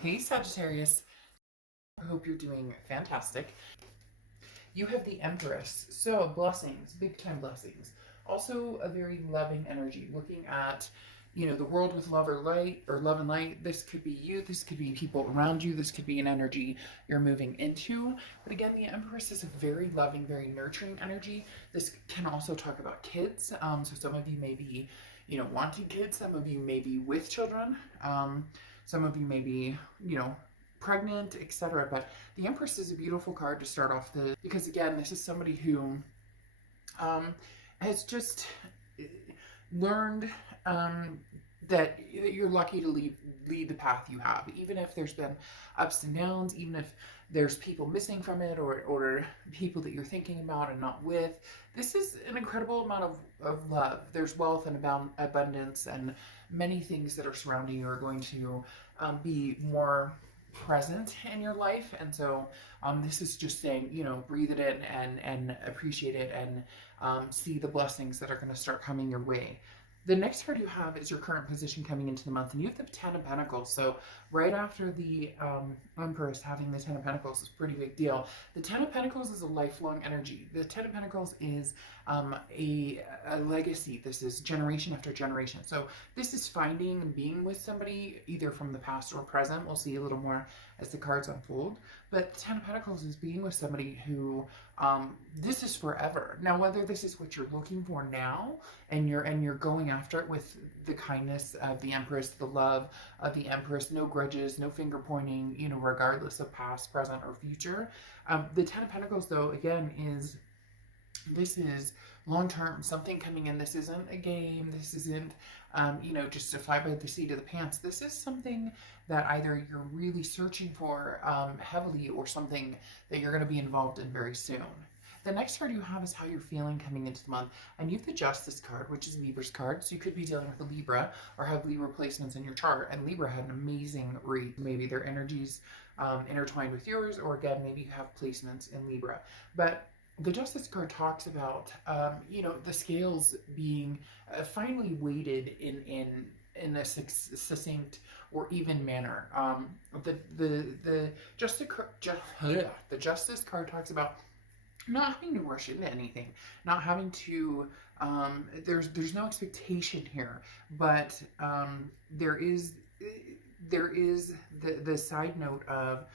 Hey Sagittarius, I hope you're doing fantastic. You have the Empress, so blessings, big time blessings. Also a very loving energy, looking at, the world with love or light or love and light. This could be you, this could be people around you, this could be an energy you're moving into. But again, the Empress is a very loving, very nurturing energy. This can also talk about kids. So some of you may be, wanting kids, some of you may be with children. Some of you may be, pregnant, etc. But the Empress is a beautiful card to start off the because again, this is somebody who um, has just learned that you're lucky to lead the path you have, even if there's been ups and downs, even if there's people missing from it or people that you're thinking about and not with. This is an incredible amount of love. There's wealth and abundance, and many things that are surrounding you are going to be more present in your life. And so this is just saying, breathe it in and appreciate it, and see the blessings that are going to start coming your way. The next card you have is your current position coming into the month, and you have the Ten of Pentacles. So right after the Empress, having the Ten of Pentacles is a pretty big deal. The Ten of Pentacles is a lifelong energy. The Ten of Pentacles is a legacy. This is generation after generation. So this is finding and being with somebody either from the past or present. We'll see a little more as the cards unfold. But the Ten of Pentacles is being with somebody who this is forever. Now, whether this is what you're looking for now, and you're going after it with the kindness of the Empress, the love of the Empress, no grudges, no finger pointing, regardless of past, present, or future. The Ten of Pentacles, though, again, this is long term, something coming in. This isn't a game. This isn't, just to fly by the seat of the pants. This is something that either you're really searching for heavily, or something that you're going to be involved in very soon. The next card you have is how you're feeling coming into the month. And you have the Justice card, which is Libra's card. So you could be dealing with a Libra or have Libra placements in your chart. And Libra had an amazing read. Maybe their energies intertwined with yours, or again, maybe you have placements in Libra. But the Justice card talks about, the scales being finally weighted in a succinct or even manner. The Justice card talks about not having to rush into anything, not having to. There's no expectation here, but there is the side note of.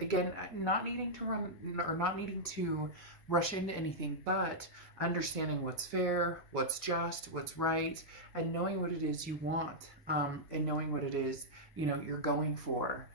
Again, not needing to run or not needing to rush into anything, but understanding what's fair, what's just, what's right, and knowing what it is you want, and knowing what it is you're going for.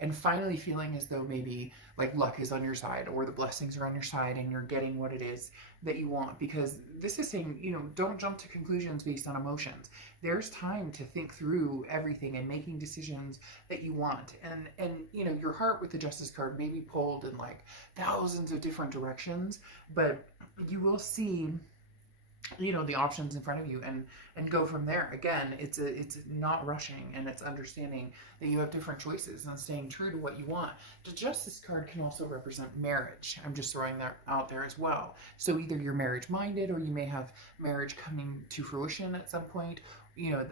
And finally feeling as though maybe like luck is on your side, or the blessings are on your side, and you're getting what it is that you want. Because this is saying, don't jump to conclusions based on emotions. There's time to think through everything and making decisions that you want. And your heart with the Justice card may be pulled in like thousands of different directions, but you will see the options in front of you, and go from there. Again, it's not rushing, and it's understanding that you have different choices and staying true to what you want. The Justice card can also represent marriage. I'm just throwing that out there as well. So either you're marriage minded, or you may have marriage coming to fruition at some point,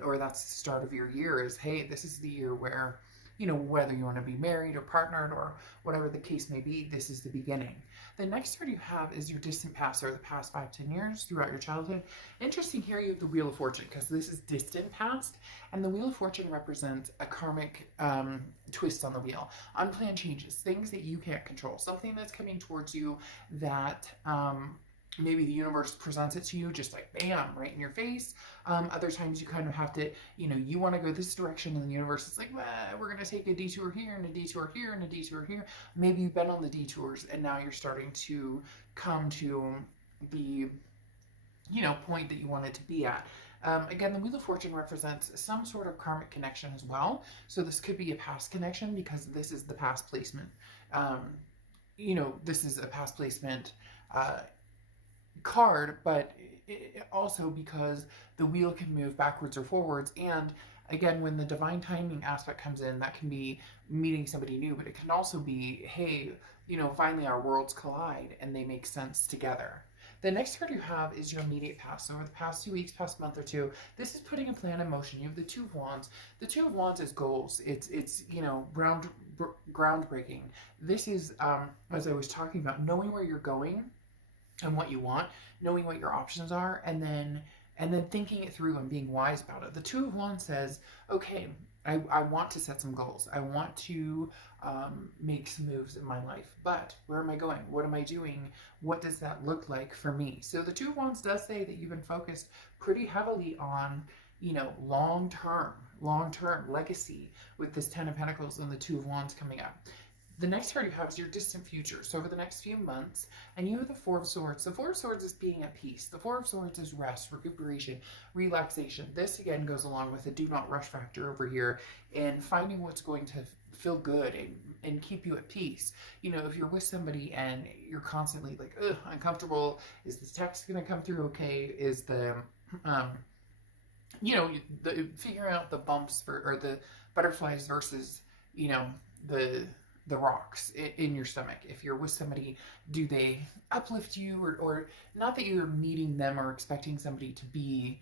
or that's the start of your year, is hey, this is the year where whether you want to be married or partnered or whatever the case may be, this is the beginning. The next card you have is your distant past, or the past 5-10 years throughout your childhood. Interesting here, you have the Wheel of Fortune, because this is distant past, and the Wheel of Fortune represents a karmic twist on the wheel, unplanned changes, things that you can't control, something that's coming towards you that maybe the universe presents it to you just like bam, right in your face. Other times you kind of have to, you want to go this direction, and the universe is like, well, we're going to take a detour here and a detour here and a detour here. Maybe you've been on the detours, and now you're starting to come to the point that you wanted to be at. Again, the Wheel of Fortune represents some sort of karmic connection as well. So this could be a past connection, because this is the past placement. This is a past placement card, but also because the wheel can move backwards or forwards. And again, when the divine timing aspect comes in, that can be meeting somebody new, but it can also be, hey, finally our worlds collide and they make sense together. The next card you have is your immediate past. So over the past 2 weeks, past month or two, this is putting a plan in motion. You have the Two of Wands. The Two of Wands is goals. It's groundbreaking. This is, as I was talking about, knowing where you're going and what you want, knowing what your options are, and then thinking it through and being wise about it. The Two of Wands says, okay, I want to set some goals. I want to make some moves in my life, but where am I going? What am I doing? What does that look like for me? So the Two of Wands does say that you've been focused pretty heavily on, long-term legacy with this Ten of Pentacles and the Two of Wands coming up. The next card you have is your distant future. So over the next few months, and you have the Four of Swords. The Four of Swords is being at peace. The Four of Swords is rest, recuperation, relaxation. This again goes along with the do not rush factor over here and finding what's going to feel good and keep you at peace. If you're with somebody and you're constantly like, ugh, uncomfortable, is this text going to come through okay? Is the, figuring out the bumps or the butterflies versus, the rocks in your stomach. If you're with somebody, do they uplift you or not that you're meeting them or expecting somebody to be,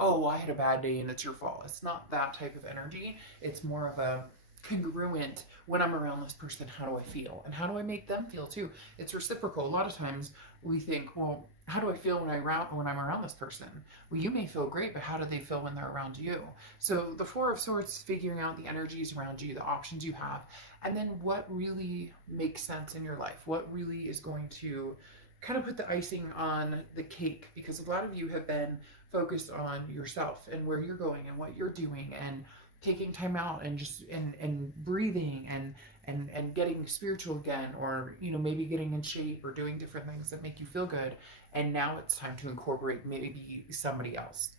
oh, I had a bad day and it's your fault. It's not that type of energy. It's more of a congruent, when I'm around this person, how do I feel? And how do I make them feel too? It's reciprocal. A lot of times we think, well, how do I feel when I'm around this person? Well, you may feel great, but how do they feel when they're around you? So the Four of Swords is figuring out the energies around you, the options you have, and then what really makes sense in your life, what really is going to kind of put the icing on the cake, because a lot of you have been focused on yourself and where you're going and what you're doing and taking time out and just and breathing and getting spiritual again, or maybe getting in shape or doing different things that make you feel good. And now it's time to incorporate maybe somebody else.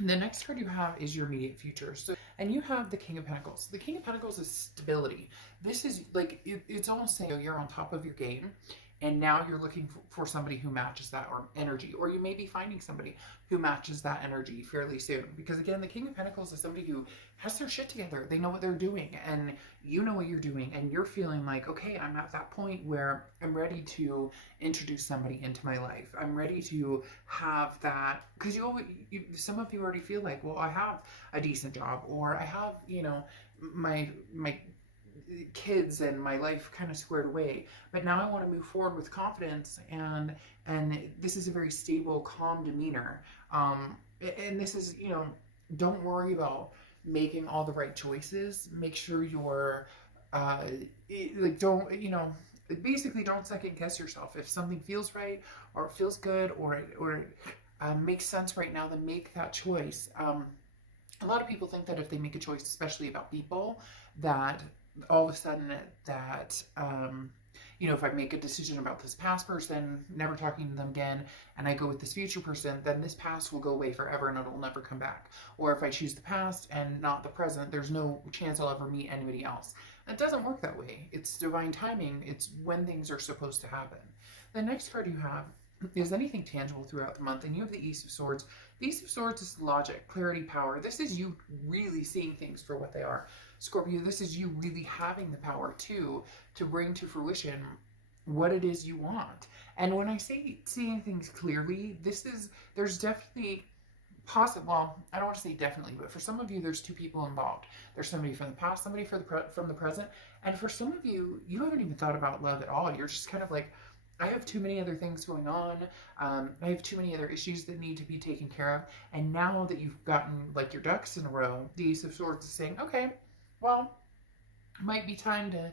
The next card you have is your immediate future. So, and you have the King of Pentacles. The King of Pentacles is stability. This is like, it's almost saying you're on top of your game, and now you're looking for somebody who matches that or energy, or you may be finding somebody who matches that energy fairly soon. Because again, the King of Pentacles is somebody who has their shit together. They know what they're doing, and you know what you're doing, and you're feeling like, okay, I'm at that point where I'm ready to introduce somebody into my life. I'm ready to have that, because some of you already feel like, well, I have a decent job, or I have, my kids and my life kind of squared away, but now I want to move forward with confidence, and this is a very stable, calm demeanor, and this is, don't worry about making all the right choices. Make sure you're basically don't second guess yourself. If something feels right or it feels good or it makes sense right now, then make that choice. A lot of people think that if they make a choice, especially about people, that all of a sudden that, if I make a decision about this past person, never talking to them again, and I go with this future person, then this past will go away forever and it will never come back. Or if I choose the past and not the present, there's no chance I'll ever meet anybody else. It doesn't work that way. It's divine timing. It's when things are supposed to happen. The next card you have is anything tangible throughout the month, and you have the Ace of Swords. The Ace of Swords is logic, clarity, power. This is you really seeing things for what they are. Scorpio, this is you really having the power to bring to fruition what it is you want. And when I say seeing things clearly, there's definitely well, I don't want to say definitely, but for some of you, there's two people involved. There's somebody from the past, somebody from the present, and for some of you, you haven't even thought about love at all. You're just kind of like, I have too many other things going on. I have too many other issues that need to be taken care of. And now that you've gotten like your ducks in a row, the Ace of Swords is saying, okay, well, it might be time to,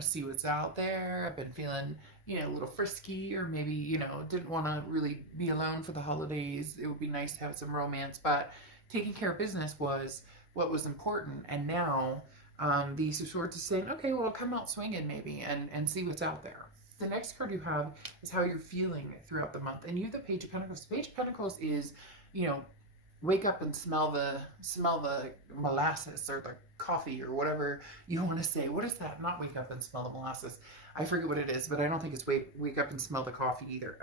see what's out there. I've been feeling, a little frisky, or maybe, didn't want to really be alone for the holidays. It would be nice to have some romance, but taking care of business was what was important. And now the Ace of Swords is saying, okay, well, come out swinging maybe and see what's out there. The next card you have is how you're feeling throughout the month. And you have the Page of Pentacles. The Page of Pentacles is, wake up and smell the molasses or the coffee or whatever you want to say. What is that? Not wake up and smell the molasses. I forget what it is, but I don't think it's wake up and smell the coffee either.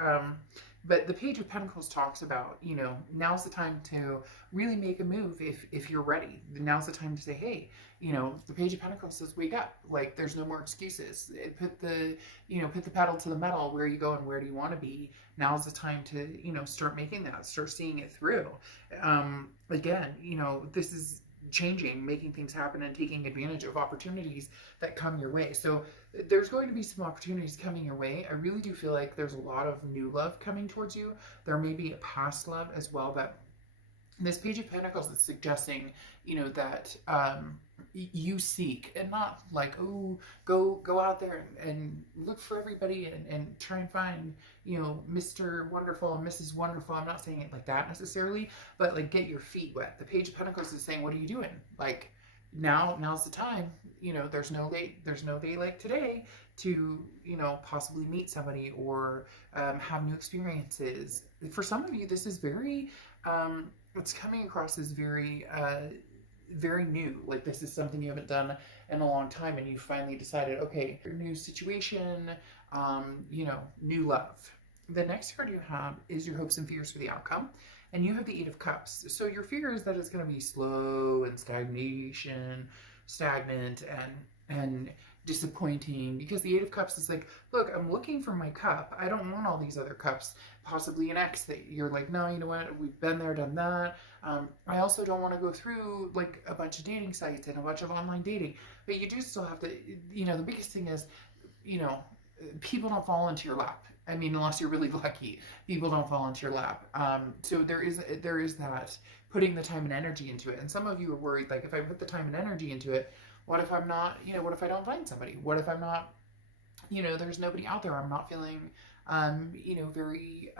But the Page of Pentacles talks about, you know, now's the time to really make a move if you're ready. Now's the time to say, hey, you know, the Page of Pentacles says, wake up. Like, there's no more excuses. Put the, you know, put the pedal to the metal. Where are you going? Where do you want to be? Now's the time to, you know, start making that, start seeing it through. Again, you know, this is changing, making things happen, and taking advantage of opportunities that come your way. So there's going to be some opportunities coming your way. I really do feel like there's a lot of new love coming towards you. There may be a past love as well, but this Page of Pentacles is suggesting, you know, that you seek, and not like, oh, go out there and look for everybody and try and find, you know, Mr. Wonderful and Mrs. Wonderful. I'm not saying it like that necessarily, but like, get your feet wet. The Page of Pentacles is saying, what are you doing? Like, now's the time. You know, there's no day like today to, you know, possibly meet somebody or have new experiences. For some of you, this is very it's coming across as very very new. Like, this is something you haven't done in a long time, and you finally decided, okay, new situation, you know, new love. The next card you have is your hopes and fears for the outcome, and you have the Eight of Cups. So your fear is that it's going to be slow and stagnant and disappointing, because the Eight of Cups is like, look, I'm looking for my cup. I don't want all these other cups, possibly an ex that you're like, no, you know what, we've been there, done that. I also don't want to go through like a bunch of dating sites and a bunch of online dating, but you do still have to, you know, the biggest thing is, you know, people don't fall into your lap. I mean, unless you're really lucky, people don't fall into your lap. So there is that putting the time and energy into it. And some of you are worried, like, if I put the time and energy into it, what if I'm not, you know, what if I don't find somebody? What if I'm not, you know, there's nobody out there. I'm not feeling, you know, very,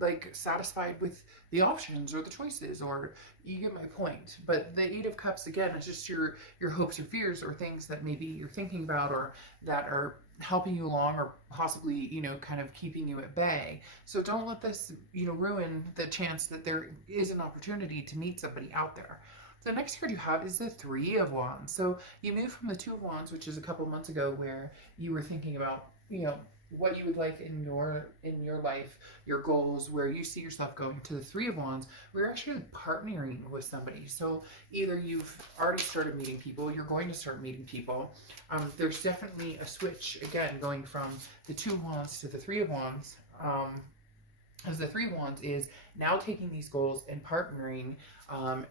like, satisfied with the options or the choices, or you get my point. But the Eight of Cups, again, is just your hopes or fears, or things that maybe you're thinking about, or that are helping you along, or possibly, you know, kind of keeping you at bay. So don't let this, you know, ruin the chance that there is an opportunity to meet somebody out there. The next card you have is the Three of Wands. So you move from the Two of Wands, which is a couple months ago, where you were thinking about, you know, what you would like in your life, your goals, where you see yourself going, to the Three of Wands. We're actually partnering with somebody. So either you've already started meeting people, you're going to start meeting people. There's definitely a switch, again, going from the Two of Wands to the Three of Wands. As the Three of Wands is now taking these goals and partnering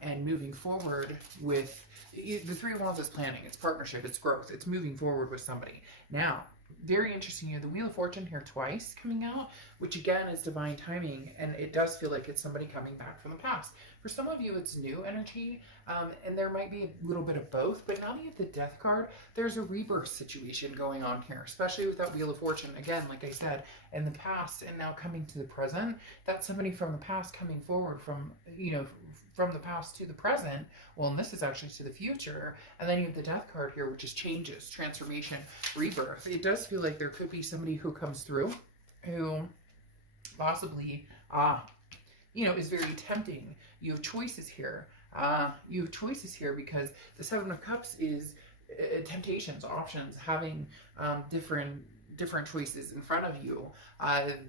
and moving forward with the Three of Wands is planning, it's partnership, it's growth, it's moving forward with somebody. Now, very interesting, you have the Wheel of Fortune here twice coming out, which again is divine timing, and it does feel like it's somebody coming back from the past. For some of you, it's new energy, and there might be a little bit of both, but now that you have the Death card, there's a rebirth situation going on here, especially with that Wheel of Fortune. Again, like I said, in the past and now coming to the present, that's somebody from the past coming forward from, you know, from the past to the present. Well, and this is actually to the future. And then you have the Death card here, which is changes, transformation, rebirth. It does feel like there could be somebody who comes through who possibly, you know, is very tempting. You have choices here. You have choices here because the Seven of Cups is temptations, options, having different choices in front of you.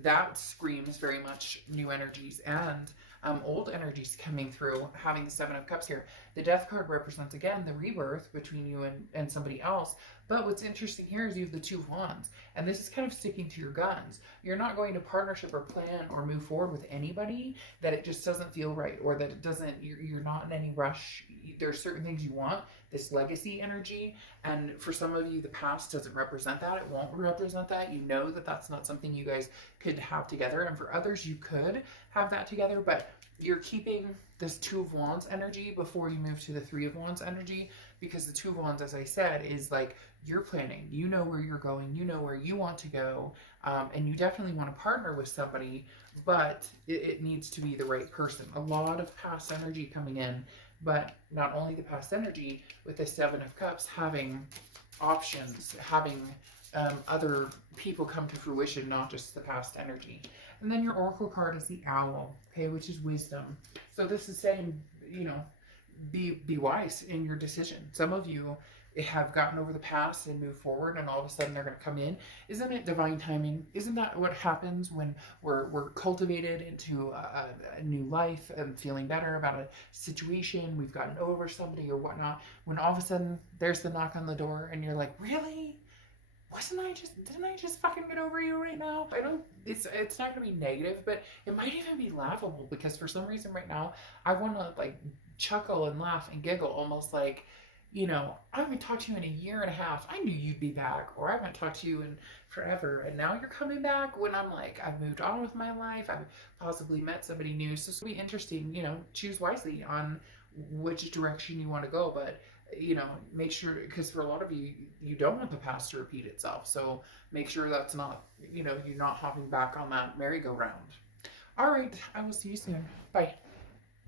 That screams very much new energies and old energies coming through, having the Seven of Cups here. The Death card represents, again, the rebirth between you and somebody else. But what's interesting here is you have the Two of Wands, and this is kind of sticking to your guns. You're not going to partnership or plan or move forward with anybody that it just doesn't feel right, or that it doesn't, you're not in any rush. There's certain things you want, this legacy energy, and for some of you, the past doesn't represent that. It won't represent that. You know that that's not something you guys could have together, and for others, you could have that together, but you're keeping this Two of Wands energy before you move to the Three of Wands energy, because the Two of Wands, as I said, is like, you're planning, you know where you're going, you know where you want to go, and you definitely want to partner with somebody, but it needs to be the right person. A lot of past energy coming in, but not only the past energy, with the Seven of Cups, having options, having other people come to fruition, not just the past energy. And then your Oracle card is the Owl, okay, which is wisdom. So this is saying, you know, be wise in your decision. Some of you have gotten over the past and moved forward, and all of a sudden they're going to come in. Isn't it divine timing? Isn't that what happens when we're cultivated into a new life and feeling better about a situation? We've gotten over somebody or whatnot. When all of a sudden there's the knock on the door, and you're like, really? Didn't I just fucking get over you right now? I don't, it's not gonna be negative, but it might even be laughable, because for some reason right now I want to like chuckle and laugh and giggle, almost like, I haven't talked to you in a year and a half. I knew you'd be back, or I haven't talked to you in forever, and now you're coming back, when I'm like, I've moved on with my life. I've possibly met somebody new. So it's gonna be interesting, choose wisely on which direction you want to go. But make sure, because for a lot of you, you don't want the past to repeat itself. So make sure that's not, you're not hopping back on that merry-go-round. All right, I will see you soon. Bye.